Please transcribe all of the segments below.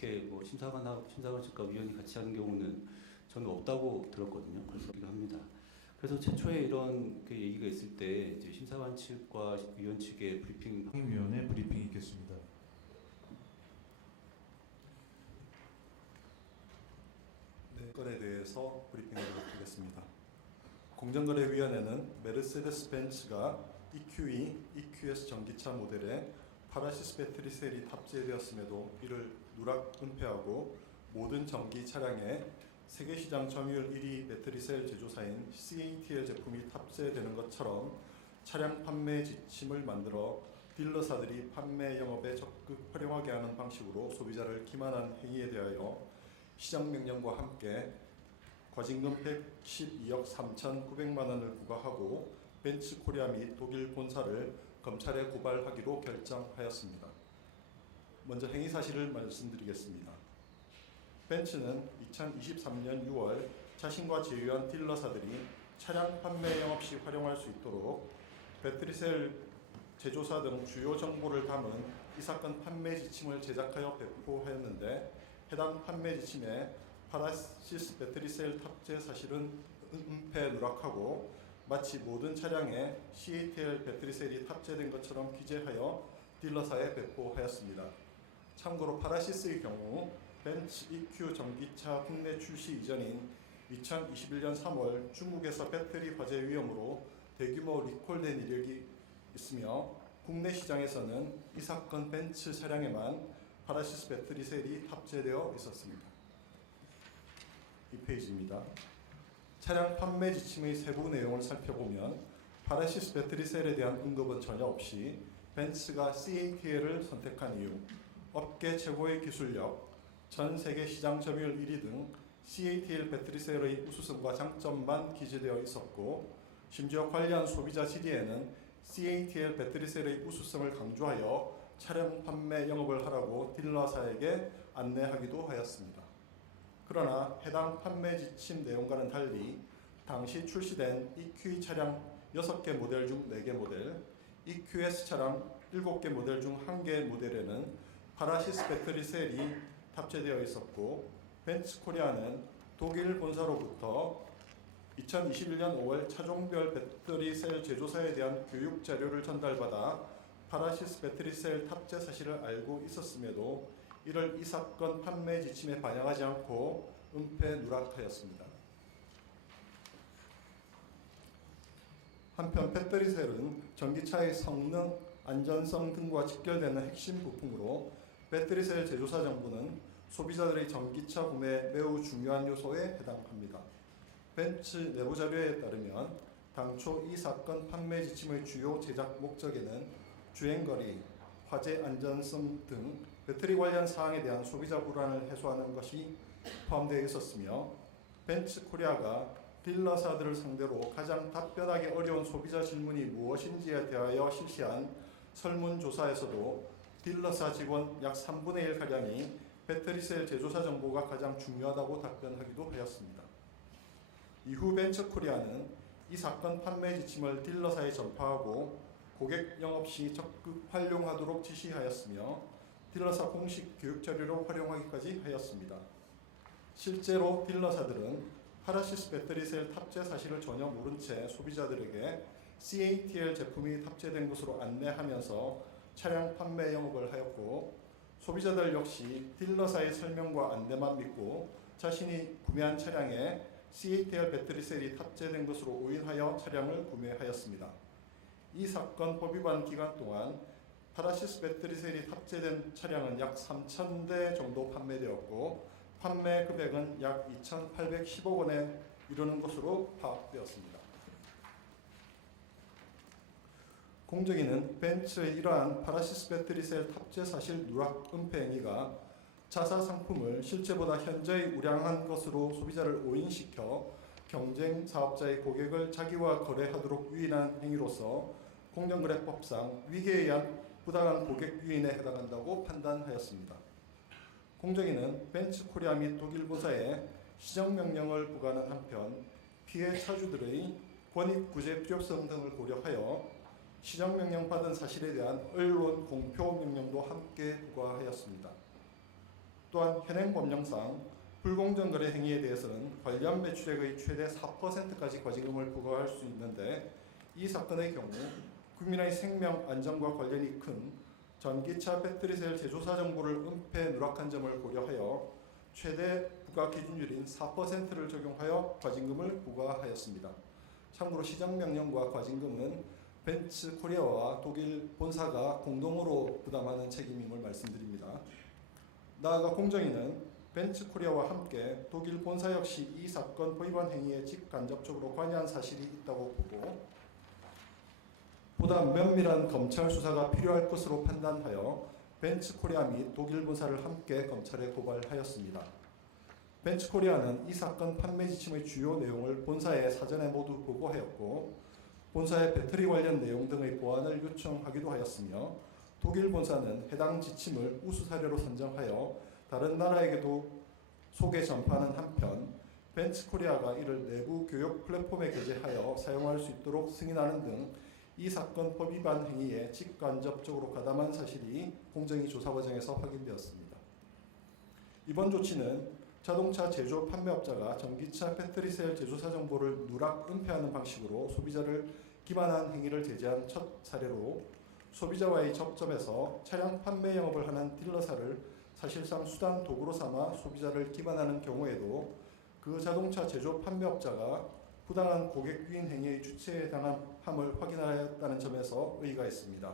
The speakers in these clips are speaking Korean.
이렇게 뭐 심사관 측과 위원이 같이 하는 경우는 저는 없다고 들었거든요. 그래서 합니다. 그래서 최초에 이런 그 얘기가 있을 때 이제 심사관 측과 위원 측의 브리핑 상임위원회 브리핑이 있겠습니다. 네, 건에 대해서 브리핑하도록 하겠습니다. 공정거래위원회는 메르세데스 벤츠가 EQE, EQS 전기차 모델에 파라시스 배터리 셀이 탑재되었음에도 이를 누락 은폐하고 모든 전기 차량에 세계시장 점유율 1위 배터리 셀 제조사인 CATL 제품이 탑재되는 것처럼 차량 판매 지침을 만들어 딜러사들이 판매 영업에 적극 활용하게 하는 방식으로 소비자를 기만한 행위에 대하여 시정명령과 함께 과징금 112억 3,900만 원을 부과하고 벤츠코리아 및 독일 본사를 검찰에 고발하기로 결정하였습니다. 먼저 행위 사실을 말씀드리겠습니다. 벤츠는 2023년 6월 자신과 제휴한 딜러사들이 차량 판매 영업 시 활용할 수 있도록 배터리셀 제조사 등 주요 정보를 담은 이 사건 판매 지침을 제작하여 배포하였는데 해당 판매 지침에 파라시스 배터리셀 탑재 사실은 은폐 누락하고 마치 모든 차량에 CATL 배터리셀이 탑재된 것처럼 기재하여 딜러사에 배포하였습니다. 참고로 파라시스의 경우 벤츠 EQ 전기차 국내 출시 이전인 2021년 3월 중국에서 배터리 화재 위험으로 대규모 리콜된 이력이 있으며 국내 시장에서는 이 사건 벤츠 차량에만 파라시스 배터리 셀이 탑재되어 있었습니다. 이 페이지입니다. 차량 판매 지침의 세부 내용을 살펴보면 파라시스 배터리 셀에 대한 언급은 전혀 없이 벤츠가 CATL을 선택한 이유, 업계 최고의 기술력, 전 세계 시장 점유율 1위 등 CATL 배터리 셀의 우수성과 장점만 기재되어 있었고 심지어 관련 소비자 질의에는 CATL 배터리 셀의 우수성을 강조하여 차량 판매 영업을 하라고 딜러사에게 안내하기도 하였습니다. 그러나 해당 판매 지침 내용과는 달리 당시 출시된 EQ 차량 6개 모델 중 4개 모델, EQS 차량 7개 모델 중 1개 모델에는 파라시스 배터리 셀이 탑재되어 있었고 벤츠 코리아는 독일 본사로부터 2021년 5월 차종별 배터리 셀 제조사에 대한 교육 자료를 전달받아 파라시스 배터리 셀 탑재 사실을 알고 있었음에도 이를 이 사건 판매 지침에 반영하지 않고 은폐 누락하였습니다. 한편 배터리 셀은 전기차의 성능, 안전성 등과 직결되는 핵심 부품으로 배터리 셀 제조사 정보는 소비자들의 전기차 구매에 매우 중요한 요소에 해당합니다. 벤츠 내부 자료에 따르면 당초 이 사건 판매 지침의 주요 제작 목적에는 주행거리, 화재 안전성 등 배터리 관련 사항에 대한 소비자 불안을 해소하는 것이 포함되어 있었으며 벤츠 코리아가 딜러사들을 상대로 가장 답변하기 어려운 소비자 질문이 무엇인지에 대하여 실시한 설문조사에서도 딜러사 직원 약 3분의 1가량이 배터리셀 제조사 정보가 가장 중요하다고 답변하기도 하였습니다. 이후 벤츠 코리아는 이 사건 판매 지침을 딜러사에 전파하고 고객 영업 시 적극 활용하도록 지시하였으며 딜러사 공식 교육 자료로 활용하기까지 하였습니다. 실제로 딜러사들은 파라시스 배터리셀 탑재 사실을 전혀 모른 채 소비자들에게 CATL 제품이 탑재된 것으로 안내하면서 차량 판매 영업을 하였고 소비자들 역시 딜러사의 설명과 안내만 믿고 자신이 구매한 차량에 CATL 배터리셀이 탑재된 것으로 오인하여 차량을 구매하였습니다. 이 사건 법위반 기간 동안 파라시스 배터리셀이 탑재된 차량은 약 3,000대 정도 판매되었고 판매 금액은 약 2,810억 원에 이르는 것으로 파악되었습니다. 공정위는 벤츠의 이러한 파라시스 배터리셀 탑재 사실 누락 은폐 행위가 자사 상품을 실제보다 현저히 우량한 것으로 소비자를 오인시켜 경쟁 사업자의 고객을 자기와 거래하도록 유인한 행위로서 공정거래법상 위계에 의한 부당한 고객 유인에 해당한다고 판단하였습니다. 공정위는 벤츠 코리아 및 독일 본사에 시정명령을 부과하는 한편 피해 차주들의 권익구제 필요성 등을 고려하여 시정명령 받은 사실에 대한 언론 공표 명령도 함께 부과하였습니다. 또한 현행 법령상 불공정 거래 행위에 대해서는 관련 매출액의 최대 4%까지 과징금을 부과할 수 있는데, 이 사건의 경우 국민의 생명 안전과 관련이 큰 전기차 배터리셀 제조사 정보를 은폐 누락한 점을 고려하여 최대 부과 기준율인 4%를 적용하여 과징금을 부과하였습니다. 참고로 시정명령과 과징금은 벤츠 코리아와 독일 본사가 공동으로 부담하는 책임임을 말씀드립니다. 나아가 공정위는 벤츠 코리아와 함께 독일 본사 역시 이 사건 위반 행위에 직간접적으로 관여한 사실이 있다고 보고, 보다 면밀한 검찰 수사가 필요할 것으로 판단하여 벤츠 코리아 및 독일 본사를 함께 검찰에 고발하였습니다. 벤츠 코리아는 이 사건 판매 지침의 주요 내용을 본사에 사전에 모두 보고하였고, 본사의 배터리 관련 내용 등의 보완을 요청하기도 하였으며, 독일 본사는 해당 지침을 우수 사례로 선정하여 다른 나라에게도 소개 전파하는 한편, 벤츠 코리아가 이를 내부 교육 플랫폼에 게재하여 사용할 수 있도록 승인하는 등 이 사건 법 위반 행위에 직간접적으로 가담한 사실이 공정위 조사 과정에서 확인되었습니다. 이번 조치는 자동차 제조 판매업자가 전기차 배터리셀 제조사 정보를 누락 은폐하는 방식으로 소비자를 기만한 행위를 제재한 첫 사례로, 소비자와의 접점에서 차량 판매 영업을 하는 딜러사를 사실상 수단 도구로 삼아 소비자를 기만하는 경우에도 그 자동차 제조 판매업자가 부당한 고객 유인 행위의 주체에 해당함을 확인하였다는 점에서 의의가 있습니다.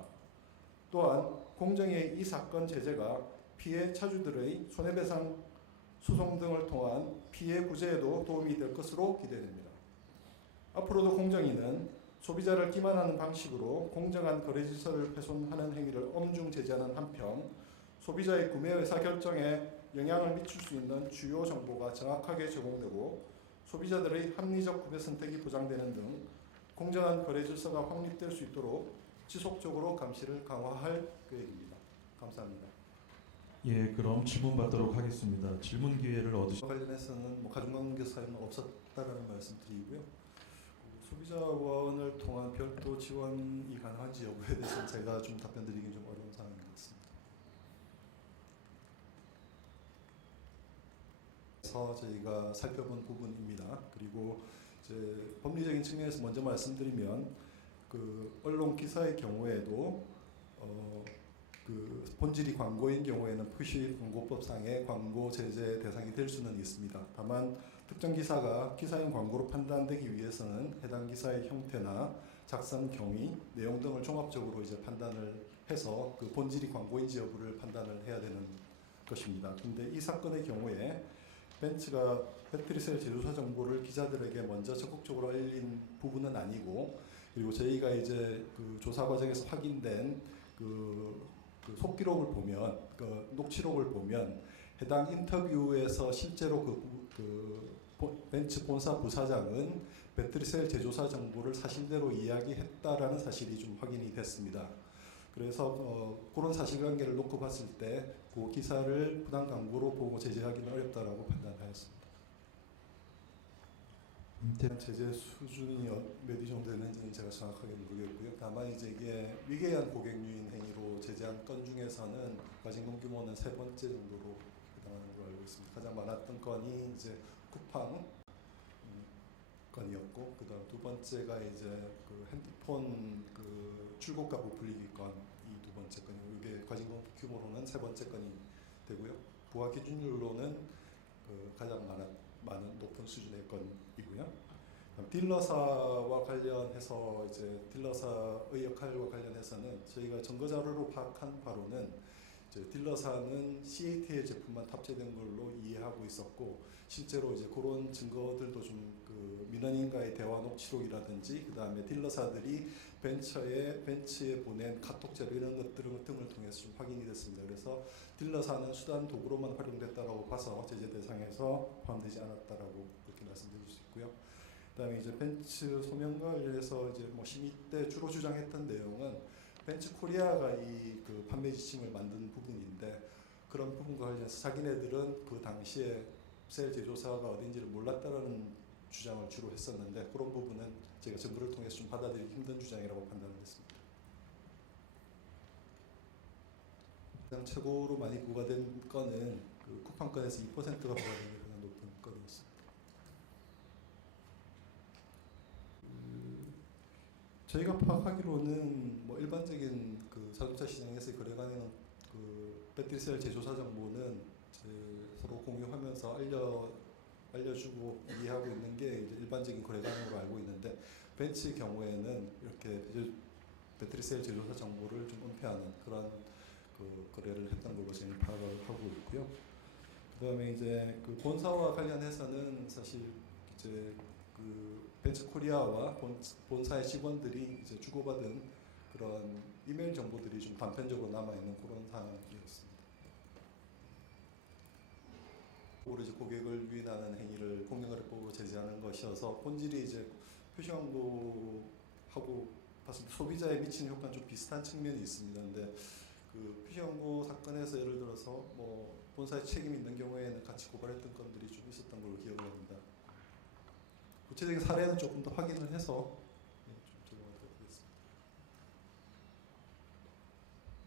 또한 공정위의 이 사건 제재가 피해 차주들의 손해배상 소송 등을 통한 피해 구제에도 도움이 될 것으로 기대됩니다. 앞으로도 공정위는 소비자를 기만하는 방식으로 공정한 거래 질서를 훼손하는 행위를 엄중 제재하는 한편, 소비자의 구매 의사 결정에 영향을 미칠 수 있는 주요 정보가 정확하게 제공되고 소비자들의 합리적 구매 선택이 보장되는 등 공정한 거래 질서가 확립될 수 있도록 지속적으로 감시를 강화할 계획입니다. 감사합니다. 예, 그럼 질문 받도록 하겠습니다. 질문 기회를 얻으시. 관련해서는 가중관계 사유는 없었다라는 말씀드리고요. 소비자원을 통한 별도 지원이 가능한지 여부에 대해서는 제가 좀 답변드리기 좀 어려운 상황인 것 같습니다. 그래서 저희가 살펴본 부분입니다. 그리고 이제 법리적인 측면에서 먼저 말씀드리면, 그 언론 기사의 경우에도 그 본질이 광고인 경우에는 표시광고법상의 광고 제재 대상이 될 수는 있습니다. 다만 특정 기사가 기사용 광고로 판단되기 위해서는 해당 기사의 형태나 작성 경위, 내용 등을 종합적으로 이제 판단을 해서 그 본질이 광고인지 여부를 판단을 해야 되는 것입니다. 근데 이 사건의 경우에 벤츠가 배터리셀 제조사 정보를 기자들에게 먼저 적극적으로 알린 부분은 아니고, 그리고 저희가 이제 그 조사 과정에서 확인된 그 속기록을 보면, 그 녹취록을 보면 해당 인터뷰에서 실제로 벤츠 본사 부사장은 배터리셀 제조사 정보를 사실대로 이야기했다라는 사실이 좀 확인이 됐습니다. 그래서 그런 사실관계를 놓고 봤을 때 그 기사를 부당 광고로 보고 제재하기는 어렵다라고 판단하였습니다. 제재 수준이 몇 위 정도 되는지는 제가 정확하게 모르겠고요. 다만 이제 이게 위계한 고객 유인 행위로 제재한 건 중에서는 과징금 규모는 3번째 정도로 해당하는 걸로 알고 있습니다. 가장 많았던 건이 이제 쿠팡 건이었고, 그다음 2번째가 이제 그 핸드폰 그 출고가 부풀리기 건, 이 2번째 건이고, 이게 과징금 규모로는 3번째 건이 되고요. 부과 기준율로는 그 가장 많은 높은 수준의 건이고요. 딜러사와 관련해서 이제 딜러사의 역할과 관련해서는 저희가 증거 자료로 파악한 바로는 이제 딜러사는 CATL 제품만 탑재된 걸로 이해하고 있었고, 실제로 이제 그런 증거들도 좀 그 민원인과의 대화 녹취록이라든지, 그 다음에 딜러사들이 벤츠에 보낸 카톡 자료 이런 것들 등을 통해서 좀 확인이 됐습니다. 그래서 딜러사는 수단 도구로만 활용됐다라고 봐서 제재 대상에서 포함되지 않았다라고 그렇게 말씀드릴 수 있고요. 그다음에 이제 벤츠 소명과 관련해서 이제 뭐 심의 때 주로 주장했던 내용은 벤츠 코리아가 이 그 판매 지침을 만든 부분인데, 그런 부분과 관련해서 자기네들은 그 당시에 셀 제조사가 어딘지를 몰랐다라는 주장을 주로 했었는데, 그런 부분은 제가 증거를 통해서 좀 받아들이기 힘든 주장이라고 판단을 했습니다. 가장 최고로 많이 부과된 건은 그 쿠팡권에서 2%가 부과되는 가장 높은 건이었습니다. 저희가 파악하기로는 뭐 일반적인 그 자동차 시장에서 거래가능한 그 배터리셀 제조사 정보는 이제 서로 공유하면서 알려주고 이해하고 있는 게 이제 일반적인 거래가능으로 알고 있는데, 벤츠 경우에는 이렇게 배터리셀 제조사 정보를 좀 은폐하는 그런 그 거래를 했던 걸로 저희는 파악을 하고 있고요. 그다음에 이제 그 본사와 관련해서는 사실 이제 그 벤츠 코리아와 본사의 직원들이 이제 주고받은 그런 이메일 정보들이 좀 단편적으로 남아 있는 그런 상황이었습니다. 오히려 이제 고객을 유인하는 행위를 공정거래법으로 제재하는 것이어서 본질이 이제 표시 광고하고 봤을 때 소비자에 미치는 효과는 좀 비슷한 측면이 있습니다. 근데 그 표시 광고 사건에서 예를 들어서 뭐 본사의 책임이 있는 경우에는 같이 고발했던 건들이 좀 있었던 걸로 기억을 합니다. 구체적인 사례는 조금 더 확인을 해서